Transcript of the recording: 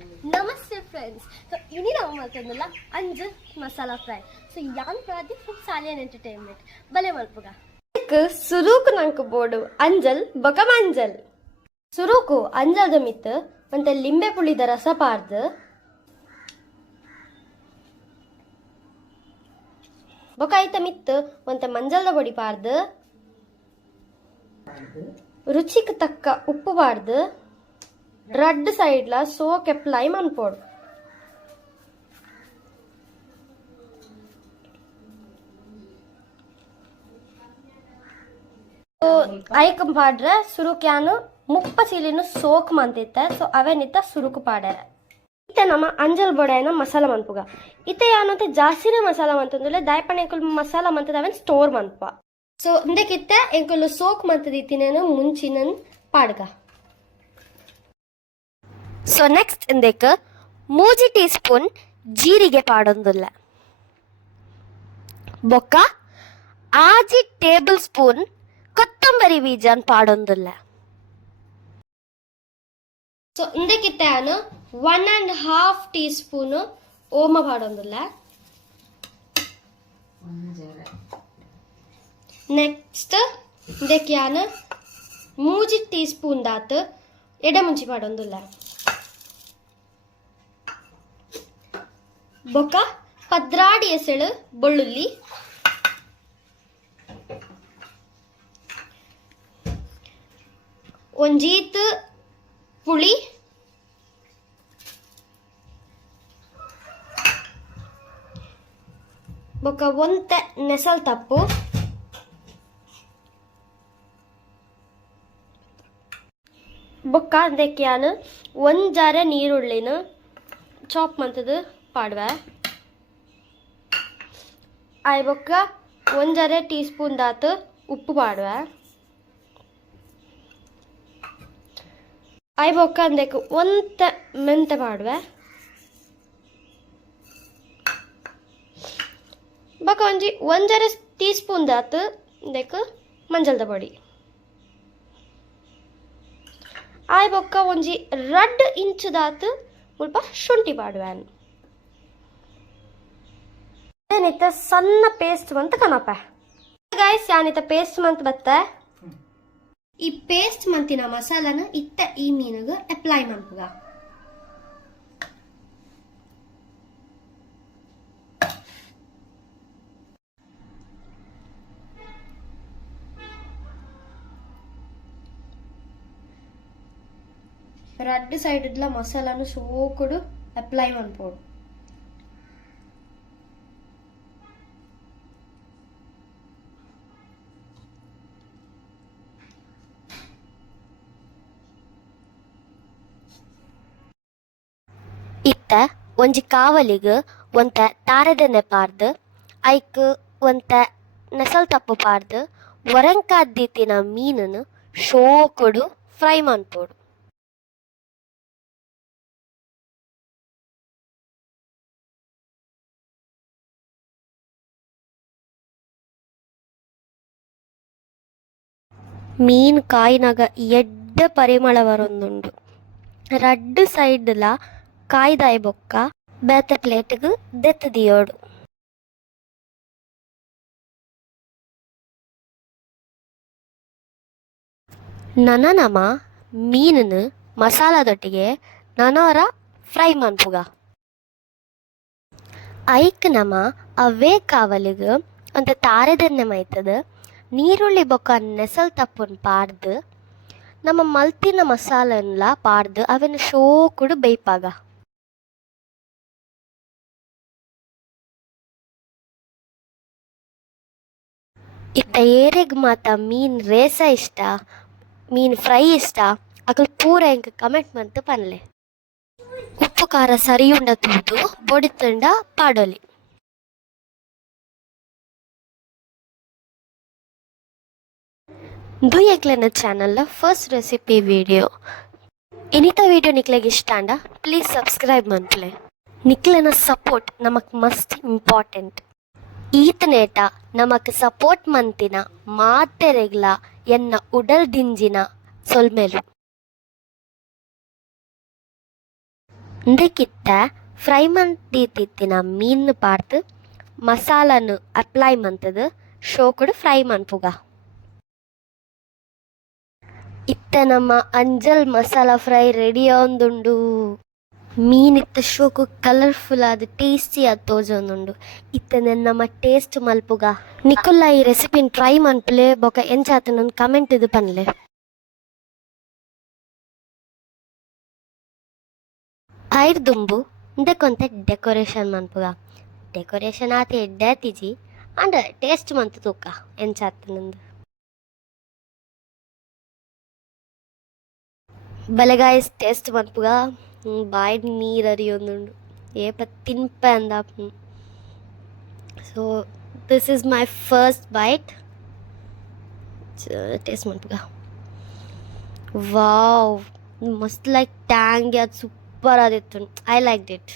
ನಮಸ್ತೆ friends. So ಇನಿ ನಾವು ಮಾಡ್ಕೊಂಡಲ್ಲ ಅಂಜಲ್ ಮಸಾಲಾ ಫ್ರೈ. ಸೊ ಯಾನ್ ಪ್ರಾದಿ ಫುಲ್ ಸಾಲಿಯನ್ ಎಂಟರ್ಟೈನ್ಮೆಂಟ್ ಬಲೆ ಮಲ್ಪುಗ ಸುರೂಕು ನಂಕು ಬೋಡು ಅಂಜಲ್ ಬೊಕ ಮಂಜಲ್ ಸುರೂಕು ಅಂಜಲ್ದ ಮಿತ್ ಮತ್ತೆ ಲಿಂಬೆ ಪುಳಿದ ರಸ ಪಾರ್ದು ಬೊಕ ಐತ ಮಿತ್ ಮತ್ತೆ ಮಂಜಲ್ದ ಪೊಡಿ ಪಾರ್ದು ರುಚಿಗೆ ತಕ್ಕ ಉಪ್ಪು ಪಾರ್ದು ரெட் சைடுல சோக் அப்ளை மன்போடு ಐಕಂ ಪಾಡ್ರೆ ಸುರುಕ್ಯಾನು ಮುಪ್ಪ ಸೀಲಿನ ಸೋಕ್ ಮಂತಿತ್ತೆ. ಸೊ ಅವೇನಿತ್ತ ಸುರುಕು ಪಾಡ್ಯಾರ ಇತ್ತೆ ನಮ್ಮ ಅಂಜಲ್ ಬೊಡೆನ ಮಸಾಲ ಮನ್ಪುಗ ಇತ್ತೆ ಯಾನಂತೆ ಜಾಸ್ತಿನೇ ಮಸಾಲ ಮಂತಂದುಲೆ ದಾಯಪಣ ಎಂಕುಲ್ ಮಸಾಲ ಮಂತದ ಅವೇನ್ ಸ್ಟೋರ್ ಮನ್ಪ. ಸೊ ಇಂದಕ್ಕಿತ್ತೆ ಎಂಕುಲ್ ಸೋಕ್ ಮಂತದಿತ್ತಿನೇನು ಮುಂಚಿನ ಪಾಡ್ಗ. ಸೊ ನೆಕ್ಸ್ಟ್ ಇಂದಕ್ಕೆ 3 ಟೀಸ್ಪೂನ್ ಜೀರಿಗೆ ಪಾಡೊಂದುಲ್ಲ ಬೊಕ್ಕ 6 ಟೇಬಲ್ ಸ್ಪೂನ್ ಕೊತ್ತಂಬರಿ ಬೀಜನ್ ಪಾಡೊಂದುಲ್ಲ. ಸೊ ಇಂದಕ್ಕಿತ್ತ ನಾನು 1.5 ಟೀಸ್ಪೂನ್ ಓಮ ಪಾಡೊಂದುಲ್ಲ. ನೆಕ್ಸ್ಟ್ ಇದಕ್ಕೆ ನಾನು 3 ಟೀಸ್ಪೂನ್ ದಾತ್ ಎಡೆಮುಂಚಿ ಪಾಡೊಂದುಲ್ಲ ಬೊಕ್ಕ ಪದ್ರಾಡಿ ಎಸಳು ಬೆಳ್ಳುಳ್ಳಿ ಒಂಜೀತ್ ಪುಳಿ ಬೊಕ್ಕ ಒಂತೆ ನೆಸಲ್ ತಪ್ಪು ಬೊಕ್ಕ ಅದಕ್ಕೆ ನಾನು ಒಂದು ಜಾರೆ ನೀರುಳ್ಳಿನ ಚಾಪ್ ಮಂತದ ಪಾಡ್ವೆ ಆಯ್ ಬೊಕ್ಕ 1 ಟೀಸ್ಪೂನ್ ದಾತ್ ಉಪ್ಪು ಪಾಡ್ವೆ ಆಯ್ ಬೊಕ್ಕ ಅಂದಕ್ಕೆ ಒಂತ ಮೆಂತೆ ಪಾಡ್ವೆ ಬೊಕ್ಕ ಒಂಜಿ 1 ಟೀಸ್ಪೂನ್ ದಾತ್ ಇದಕ್ಕೆ ಮಂಜಲ್ದ ಪೊಡಿ ಆಯ್ ಬೊಕ್ಕ ಒಂಜಿ 2 ಇಂಚ್ ದಾತ್ ಮುಲ್ಪ ಶುಂಠಿ ಪಾಡ್ವೆನ್ ಏನಿತ್ತ ಸಣ್ಣ ಪೇಸ್ಟ್ ಮಂತ್ ಕನಪ ಗೈಸ್ ಯಾನಿತ್ತ ಪೇಸ್ಟ್ ಮಂತ್ ಬತ್ತ ಈ ಪೇಸ್ಟ್ ಮಂತಿನ ಮಸಾಲಾನ ಇತ್ತ ಈ ಮೀನಿಗೆ ಅಪ್ಲೈ ಮನ್ಪುಗ. ரெட் சைடுல மசாலானு சோக்குடு அப்ளை மன்போடு ಇತ್ತ ಒಂಜಿ ಕಾವಲಿಗೆ ಒಂತ ತಾರೆದೆಣ್ಣೆ ಪಾರ್ದು ಐಕ್ ಒಂತ ನೆಸಲ್ ತಪ್ಪು ಪಾರ್ದು ಒರಂಕಾದ್ದೀತಿನ ಮೀನನ್ನು ಶೋಕೊಡು ಫ್ರೈ ಮನ್ಪೋಡು. ಮೀನ್ ಕಾಯಿನಾಗ ಎಡ್ಡ ಪರಿಮಳ ಬರೊಂದುಂಡು. ರಡ್ಡ್ ಸೈಡ್ಲ ಕಾಯ್ದಾಯ್ ಬೊಕ್ಕ ಬೇತೆ ಪ್ಲೇಟ್ಗ್ ದೆತ್ ದಿಯೋಡು. ನಮ ಮೀನನ್ನು ಮಸಾಲದೊಟ್ಟಿಗೆ ನನೋರ ಫ್ರೈ ಮನ್ಪುಗ. ಐಕ್ ನಮ ಅವೇ ಕಾವಲಿಗೆ ಅಂತ ತಾರೆದೆಣ್ಣೆ ಮೈತದ ನೀರುಳ್ಳಿ ಬೊಕ್ಕ ನೆಸಲ್ ತಪ್ಪನ್ ಪಾರ್ದು ನಮ್ಮ ಮಲ್ತಿನ ಮಸಾಲನ್ಲ ಪಾರ್ದು ಅವೆನ ಶೋಕುಡು ಬೇಯ್ಪಾಗ. ಇತ್ತ ಏರೆಗ್ ಮಾತ ಮೀನ್ ರೇಸ ಇಷ್ಟ ಮೀನ್ ಫ್ರೈ ಇಷ್ಟ ಅಕಲ್ ಪೂರ ಎಂಕ್ ಕಮೆಂಟ್ ಮಂತ್ ಪನ್ಲೆ. ಉಪ್ಪು ಖಾರ ಸರಿಯುಂಡ ತೂದು ಬೊಡಿತುಂಡ ಪಾಡೊಲಿ. ದುಯೆಕ್ಲೆನ ಚಾನಲ್ನ ಫಸ್ಟ್ ರೆಸಿಪಿ ವಿಡಿಯೋ ಇನಿತ ವಿಡಿಯೋ ನಿಕ್ಲೆಗೆ ಇಷ್ಟ ಅಂಡ ಪ್ಲೀಸ್ ಸಬ್ಸ್ಕ್ರೈಬ್ ಮನ್ಪುಲೆ. ನಿಕ್ಲೆನ ಸಪೋರ್ಟ್ ನಮಕ್ ಮಸ್ತ್ ಇಂಪಾರ್ಟೆಂಟ್. ಈತನೇಟ ನಮಕ್ ಸಪೋರ್ಟ್ ಮಂತಿನ ಮಾತೆರೆಗ್ಲ ಎನ್ನ ಉಡಲ್ ದಿಂಜಿನ ಸೊಲ್ಮೆಲು ಇದಕ್ಕಿತ್ತ ಫ್ರೈ ಮಂತಿತ್ತಿನ ಮೀನು ಪಾಡ್ದು ಮಸಾಲನು ಅಪ್ಲೈ ಮಂತದು ಶೋಕುಡು ಫ್ರೈ ಮನ್ಪುಗ. ಇತ್ತ ನಮ್ಮ ಅಂಜಲ್ ಮಸಾಲ ಫ್ರೈ ರೆಡಿ ಆವೊಂದುಂಡು. ಮೀನಿತ್ತ ಶೋಕು ಕಲರ್ಫುಲ್ ಆದ್ ಟೇಸ್ಟಿ ಆದ್ ತೋಜೊಂದುಂಡು. ಇತ್ತ ನಮ್ಮ ಟೇಸ್ಟ್ ಮಲ್ಪುಗ ನಿಕುಲ್ಲ ಈ ರೆಸಿಪಿನ್ ಟ್ರೈ ಮನ್ಪುಲೆ ಬೊಕ ಎಂಚಾತನೊಂದು ಕಮೆಂಟ್ ಇದು ಪನ್ಲೆ. ಐರ್ ದುಂಬು ಇಂದಕ್ಕೊಂತೆ ಡೆಕೋರೇಷನ್ ಮನ್ಪುಗ. ಡೆಕೋರೇಷನ್ ಆತ ಎಡ್ಡೆ ತಿಜಿ ಅಂಡ್ ಟೇಸ್ಟ್ ಮಂತು ತೂಕ ಎಂಚಾತನಂದು. ಬಲೆಗಾಯ್ಸ್ ಟೇಸ್ಟ್ ಮನ್ಪುಗ ಬಾಯ್ಡ್ ನೀರು ಅರಿಯೊಂದುಂಡು ಏಪ ತಿನ್ಪೆ ಅಂದಾಪು. So this is my first bite. Taste ಮನ್ಪುಗ ವಾವ್ ಮಸ್ತ್ ಲೈಕ್ ಟ್ಯಾಂಗಿ ಅದು ಸೂಪರ್ ಆದಿತ್ತು. I like it.